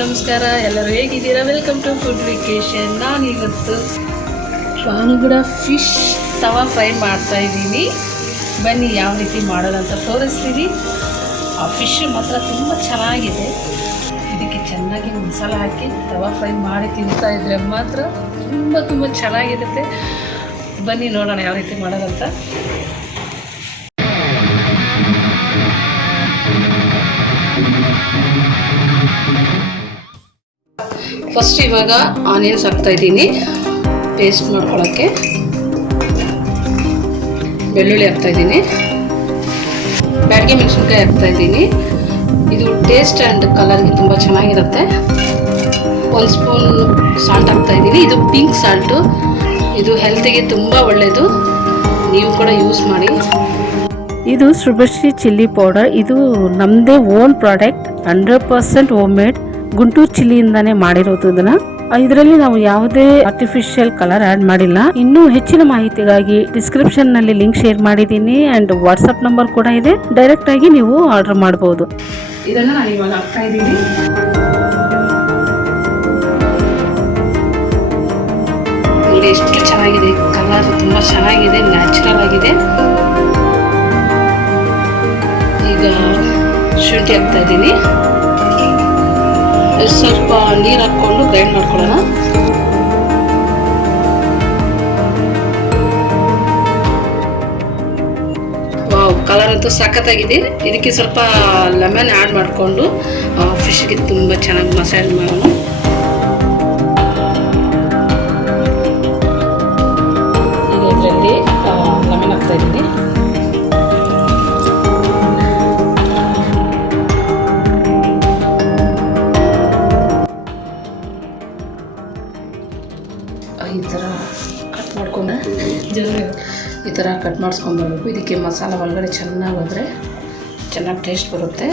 ನಮಸ್ಕಾರ, ಎಲ್ಲರೂ ಹೇಗಿದ್ದೀರಾ? Welcome to Food Vacation. ನಾನಿವತ್ತು ಬಾಂಗ್ಡಾ ಫಿಶ್ ತವಾ ಫ್ರೈ ಮಾಡ್ತಾಯಿದ್ದೀನಿ. ಬನ್ನಿ ಯಾವ ರೀತಿ ಮಾಡೋದಂತ ತೋರಿಸ್ತೀನಿ. ಆ ಫಿಶ್ ಮಾತ್ರ ತುಂಬ ಚೆನ್ನಾಗಿದೆ. ಇದಕ್ಕೆ ಚೆನ್ನಾಗಿ ಮಸಾಲೆ ಹಾಕಿ ತವಾ ಫ್ರೈ ಮಾಡಿ ತಿಂತಾ ಇದ್ರೆ ಮಾತ್ರ ತುಂಬ ಚೆನ್ನಾಗಿರುತ್ತೆ. ಬನ್ನಿ ನೋಡೋಣ ಯಾವ ರೀತಿ ಮಾಡೋದಂತ. ಫಸ್ಟ್ ಇವಾಗ ಆನಿಯನ್ಸ್ ಹಾಕ್ತಾಯಿದ್ದೀನಿ ಪೇಸ್ಟ್ ಮಾಡ್ಕೊಳ್ಳೋಕ್ಕೆ. ಬೆಳ್ಳುಳ್ಳಿ ಹಾಕ್ತಾಯಿದ್ದೀನಿ, ಬ್ಯಾಡಗಿ ಮೆಣಸಿನ್ಕಾಯಿ ಹಾಕ್ತಾಯಿದ್ದೀನಿ. ಇದು ಟೇಸ್ಟ್ ಆ್ಯಂಡ್ ಕಲರ್ಗೆ ತುಂಬ ಚೆನ್ನಾಗಿರುತ್ತೆ. 1 ಸ್ಪೂನ್ ಸಾಲ್ಟ್ ಹಾಕ್ತಾಯಿದ್ದೀನಿ. ಇದು ಪಿಂಕ್ ಸಾಲ್ಟು, ಇದು ಹೆಲ್ತಿಗೆ ತುಂಬ ಒಳ್ಳೆಯದು. ನೀವು ಕೂಡ ಯೂಸ್ ಮಾಡಿ. ಇದು ಶುಭಶ್ರೀ ಚಿಲ್ಲಿ ಪೌಡರ್. ಇದು ನಮ್ಮದೇ own product, 100% home made. Guntur ಚಿಲ್ಲಿಯಿಂದಾನೇ ಮಾಡಿರೋದು. ಇದರಲ್ಲಿ ನಾವು ಯಾವುದೇ ಆರ್ಟಿಫಿಷಿಯಲ್ ಕಲರ್ ಆಡ್ ಮಾಡಿಲ್ಲ. ಇನ್ನೂ ಹೆಚ್ಚಿನ ಮಾಹಿತಿಗಾಗಿ ಡಿಸ್ಕ್ರಿಪ್ಷನ್ ನಲ್ಲಿ ಲಿಂಕ್ ಶೇರ್ ಮಾಡಿದ್ದೀನಿ ಅಂಡ್ ವಾಟ್ಸ್ಆಪ್ ನಂಬರ್ ಕೂಡ ಇದೆ. ಡೈರೆಕ್ಟ್ ಆಗಿ ನೀವು ಆರ್ಡರ್ ಮಾಡಬಹುದು. ಇದನ್ನ ನಾನು ಇವಾಗ ಹಾಕ್ತಾ ಇದ್ದೀನಿ. ನೋಡಿ ಎಷ್ಟು ಚೆನ್ನಾಗಿದೆ, ಕಲರ್ ತುಂಬಾ ಚೆನ್ನಾಗಿದೆ, ನ್ಯಾಚುರಲ್ ಆಗಿದೆ. ಈಗ ಶುಂಠಿ ಹಾಕ್ತಾ ಇದ್ದೀನಿ. ಸ್ವಲ್ಪ ನೀರು ಹಾಕ್ಕೊಂಡು ಗ್ರೈಂಡ್ ಮಾಡ್ಕೊಳ್ಳೋಣ. ವಾವ್, ಕಲರ್ ಅಂತೂ ಸಖತ್ತಾಗಿದೆ. ಇದಕ್ಕೆ ಸ್ವಲ್ಪ ಲೆಮನ್ ಆ್ಯಡ್ ಮಾಡಿಕೊಂಡು ಫಿಶ್ಗೆ ತುಂಬ ಚೆನ್ನಾಗಿ ಮಸಾಜ್ ಮಾಡೋಣ. ಈಗ ಇದರಲ್ಲಿ ಲೆಮನ್ ಹಾಕ್ತಾ ಇದ್ದೀನಿ. ಈ ಥರ ಕಟ್ ಮಾಡಿಸ್ಕೊಂಡ್ಬರ್ಬೇಕು. ಇದಕ್ಕೆ ಮಸಾಲ ಒಳಗಡೆ ಚೆನ್ನಾಗಿ ಹೋದರೆ ಚೆನ್ನಾಗಿ ಟೇಸ್ಟ್ ಬರುತ್ತೆ.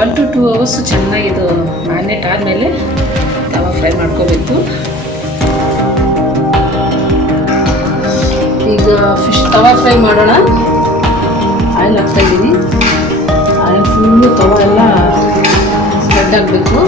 ಒನ್ to 2 hours ಚೆನ್ನಾಗಿ ಇದು ಮ್ಯಾರಿನೇಟ್ ಆದಮೇಲೆ ತವಾ ಫ್ರೈ ಮಾಡ್ಕೋಬೇಕು. ಈಗ ಫಿಶ್ ತವಾ ಫ್ರೈ ಮಾಡೋಣ. ಆಯಿಲ್ ಹಾಕ್ತಾಯಿದ್ದೀನಿ. ಆಯಿಲ್ ಫುಲ್ಲು ತವಾ ಎಲ್ಲ ಸ್ಪ್ರೆಡ್ ಆಗಬೇಕು.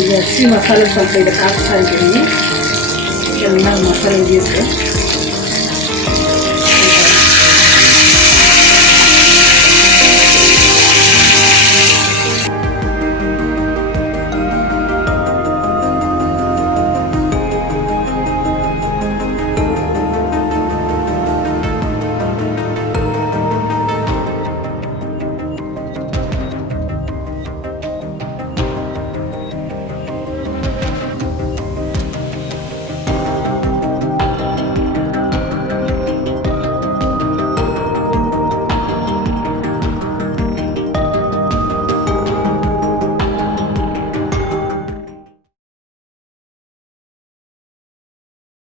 ಈಗ ಹಸಿ ಮಸಾಲೆ ಸ್ವಲ್ಪ ಇದಕ್ಕೆ ಹಾಕ್ತಾ ಇದ್ದೀನಿ. ಚೆನ್ನಾಗಿ ಮಸಾಲೆ ಹಿಡಿಯುತ್ತೆ.